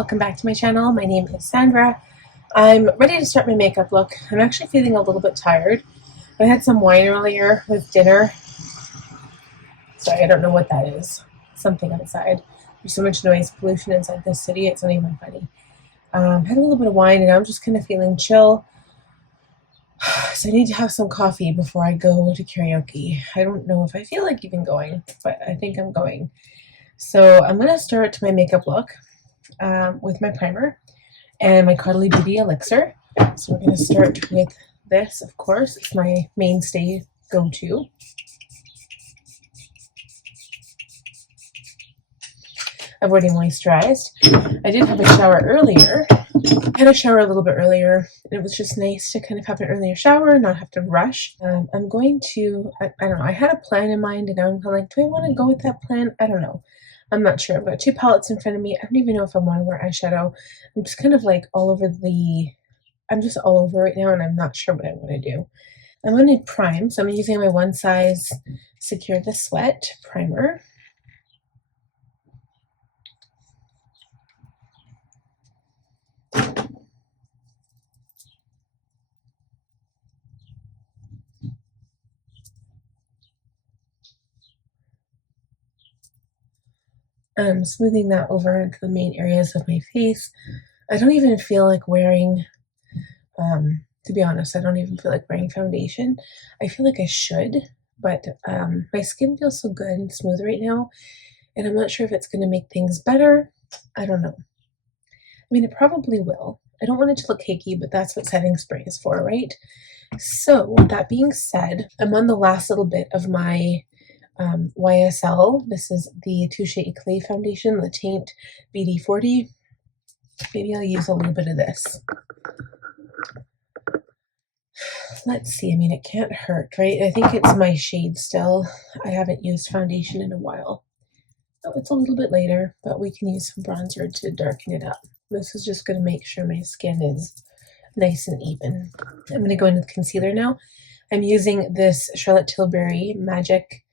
welcome back to my channel. My name is Sandra. I'm ready to start my makeup look. I'm actually feeling a little bit tired. I had some wine earlier with dinner. Sorry, I don't know what that is. Something outside. There's so much noise pollution inside this city, it's not even funny. Had a little bit of wine and I'm just kind of feeling chill. So I need to have some coffee before I go to karaoke. I don't know if I feel like even going, but I think I'm going. So I'm going to start my makeup look with my primer and my Caudalie Beauty Elixer. So we're going to start with this, of course. It's my mainstay go-to. I've already moisturized. I did have a shower earlier. I had a shower a little bit earlier. It was just nice to kind of have an earlier shower, not have to rush. I'm going to, I don't know, I had a plan in mind and now I'm kind of like, do I want to go with that plan? I don't know. I'm not sure. I've got two palettes in front of me. I don't even know if I want to wear eyeshadow. I'm just kind of like I'm just all over right now and I'm not sure what I want to do. I'm going to prime. So I'm using my One Size Secure the Sweat primer. I'm smoothing that over into the main areas of my face. I don't even feel like wearing, to be honest, I don't even feel like wearing foundation. I feel like I should, but my skin feels so good and smooth right now, and I'm not sure if it's going to make things better. I don't know. I mean, it probably will. I don't want it to look cakey, but that's what setting spray is for, right? So, that being said, I'm on the last little bit of my YSL. This is the Touche Eclait foundation, the Tint BD40. Maybe I'll use a little bit of this. Let's see. I mean, it can't hurt, right? I think it's my shade still. I haven't used foundation in a while. Oh, it's a little bit later, but we can use some bronzer to darken it up. This is just going to make sure my skin is nice and even. I'm going to go into the concealer now. I'm using this Charlotte Tilbury Magic,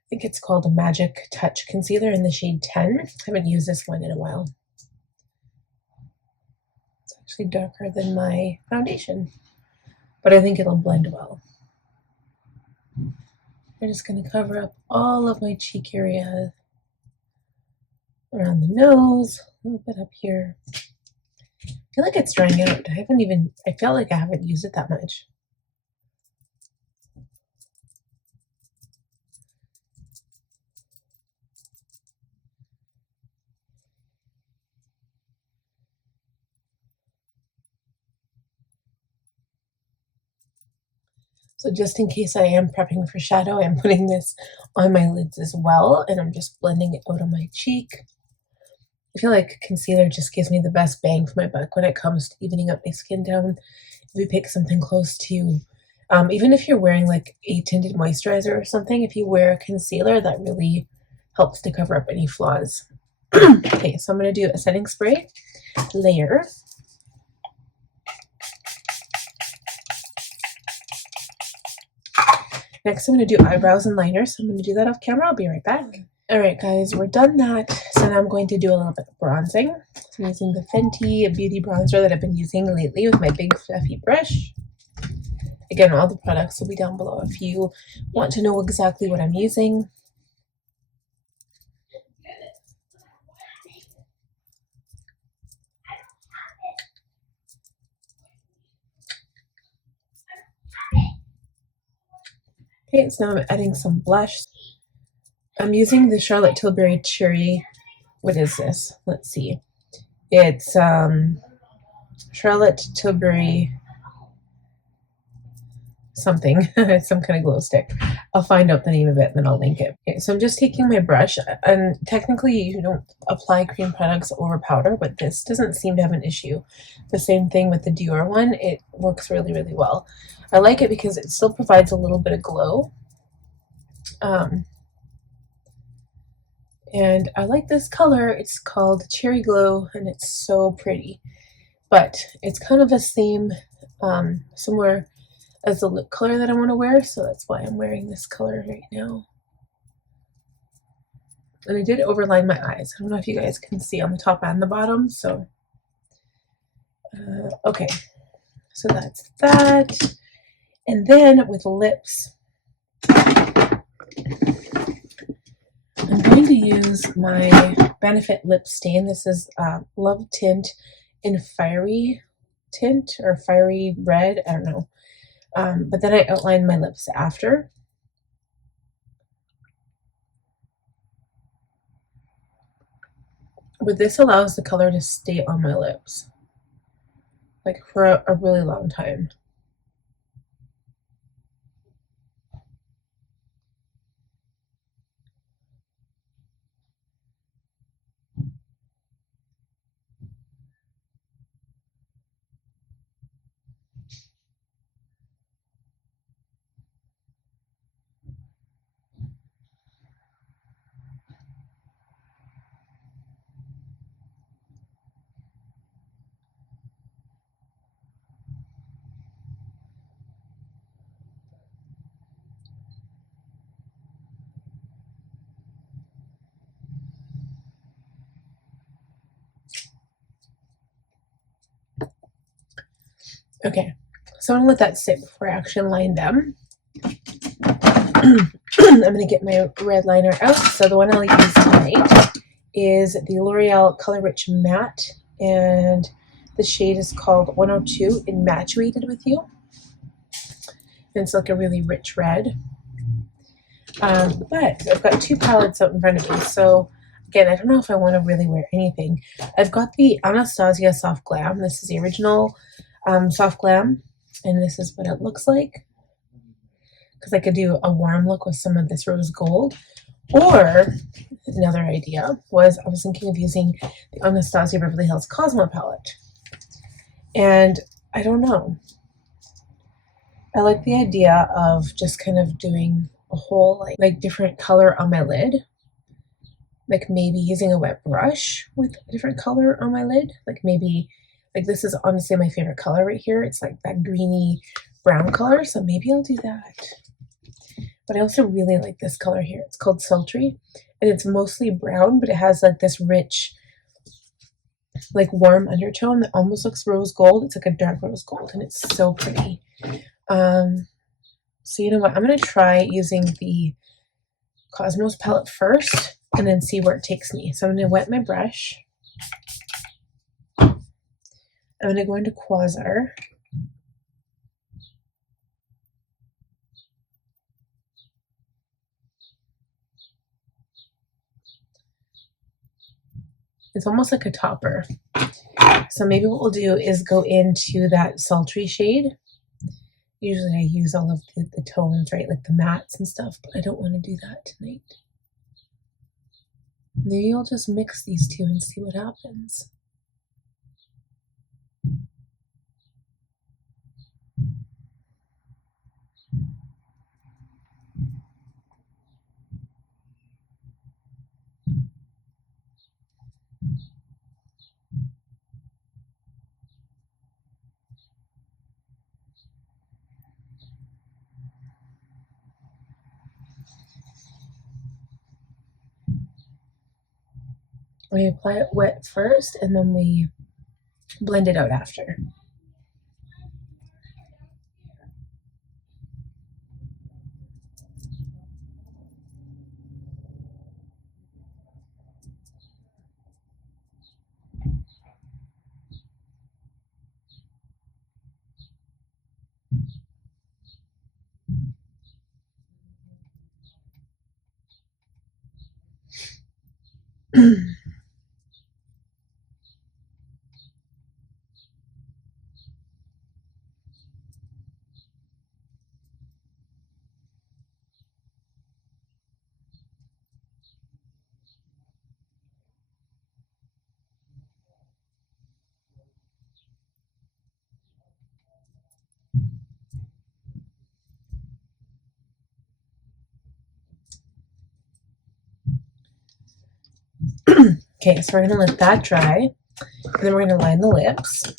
I think it's called a Magic Touch Concealer in the shade 10. I haven't used this one in a while. It's actually darker than my foundation, but I think it'll blend well. I'm just going to cover up all of my cheek area, around the nose, a little bit up here. I feel like it's drying out. I felt like I haven't used it that much. So just in case I am prepping for shadow, I'm putting this on my lids as well, and I'm just blending it out on my cheek. I feel like concealer just gives me the best bang for my buck when it comes to evening up my skin tone. If we pick something close to, even if you're wearing like a tinted moisturizer or something, if you wear a concealer, that really helps to cover up any flaws. Okay, so I'm going to do a setting spray layer. Next, I'm going to do eyebrows and liners. So I'm going to do that off camera. I'll be right back. Alright guys, we're done that. So now I'm going to do a little bit of bronzing. So I'm using the Fenty beauty bronzer that I've been using lately with my big fluffy brush. Again, all the products will be down below if you want to know exactly what I'm using. Okay, so now I'm adding some blush. I'm using the Charlotte Tilbury Cherry. What is this? Let's see. It's Charlotte Tilbury something. It's some kind of glow stick. I'll find out the name of it and then I'll link it. Okay, so I'm just taking my brush, and technically you don't apply cream products over powder, but this doesn't seem to have an issue. The same thing with the Dior one. It works really, really well. I like it because it still provides a little bit of glow. And I like this color. It's called Cherry Glow and it's so pretty, but it's kind of the same, similar as the lip color that I want to wear, so that's why I'm wearing this color right now. And I did overline my eyes. I don't know if you guys can see on the top and the bottom. So, okay. So that's that. And then with lips, I'm going to use my Benefit lip stain. This is Love Tint in Fiery Tint or Fiery Red. I don't know. But then I outline my lips after. But this allows the color to stay on my lips, like for a really long time. Okay, so I'm gonna let that sit before I actually line them. I'm gonna get my red liner out. So the one I'll use tonight is the L'Oreal Color Rich Matte, and the shade is called 102 Infatuated with You. And it's like a really rich red. But I've got two palettes out in front of me, so again, I don't know if I want to really wear anything. I've got the Anastasia Soft Glam. This is the original Soft Glam, and this is what it looks like. Because I could do a warm look with some of this rose gold. Or another idea was I was thinking of using the Anastasia Beverly Hills Cosmo Palette. And I don't know. I like the idea of just kind of doing a whole like different color on my lid. Like maybe using a wet brush with a different color on my lid. Like maybe, like this is honestly my favorite color right here. It's like that greeny brown color. So maybe I'll do that. But I also really like this color here. It's called Sultry. And it's mostly brown, but it has like this rich, like warm undertone that almost looks rose gold. It's like a dark rose gold and it's so pretty. So you know what? I'm going to try using the Cosmos palette first and then see where it takes me. So I'm going to wet my brush. I'm going to go into Quasar. It's almost like a topper. So maybe what we'll do is go into that sultry shade. Usually I use all of the tones, right? Like the mattes and stuff, but I don't want to do that tonight. Maybe I'll just mix these two and see what happens. We apply it wet first and then we blend it out after. Okay, so we're going to let that dry, and then we're going to line the lips.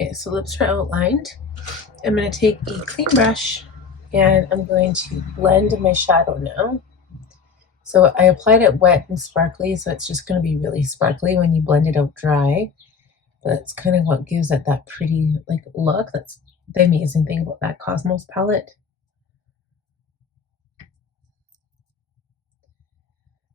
Okay, so lips are outlined. I'm going to take a clean brush and I'm going to blend my shadow now. So I applied it wet and sparkly, so it's just going to be really sparkly when you blend it out dry. But that's kind of what gives it that pretty like look. That's the amazing thing about that Cosmos palette.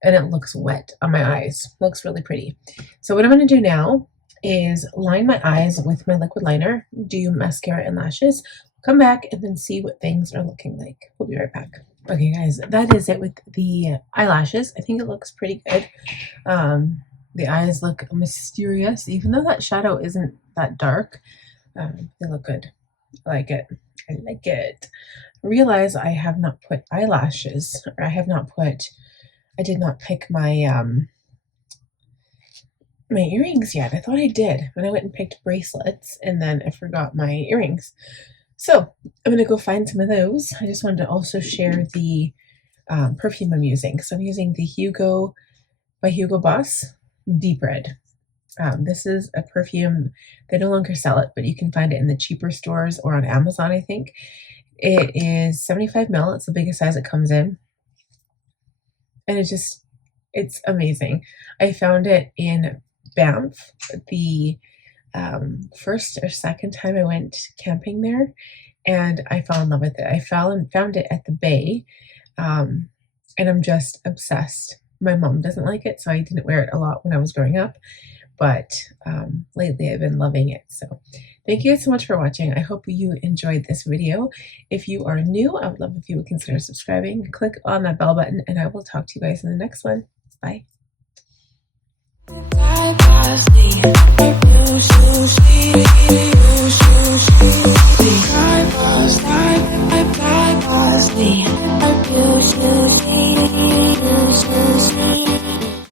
And it looks wet on my eyes. Looks really pretty. So what I'm going to do now is line my eyes with my liquid liner, do mascara and lashes, come back and then see what things are looking like. We'll be right back. Okay guys, that is it with the eyelashes. I think it looks pretty good. The eyes look mysterious, even though that shadow isn't that dark. They look good. I like it. I like it. I realize I have not put eyelashes, or I did not pick my my earrings yet. I thought I did, but I went and picked bracelets and then I forgot my earrings. So I'm gonna go find some of those. I just wanted to also share the perfume I'm using. So I'm using the Hugo by Hugo Boss Deep Red. This is a perfume. They no longer sell it, but you can find it in the cheaper stores or on Amazon, I think. It is 75 ml. It's the biggest size it comes in. And it's amazing. I found it in Banff the first or second time I went camping there, and I fell in love with it. I found it at the Bay, and I'm just obsessed. My mom doesn't like it, so I didn't wear it a lot when I was growing up, but lately I've been loving it. So thank you so much for watching. I hope you enjoyed this video. If you are new, I would love if you would consider subscribing. Click on that bell button, and I will talk to you guys in the next one. Bye. Bye.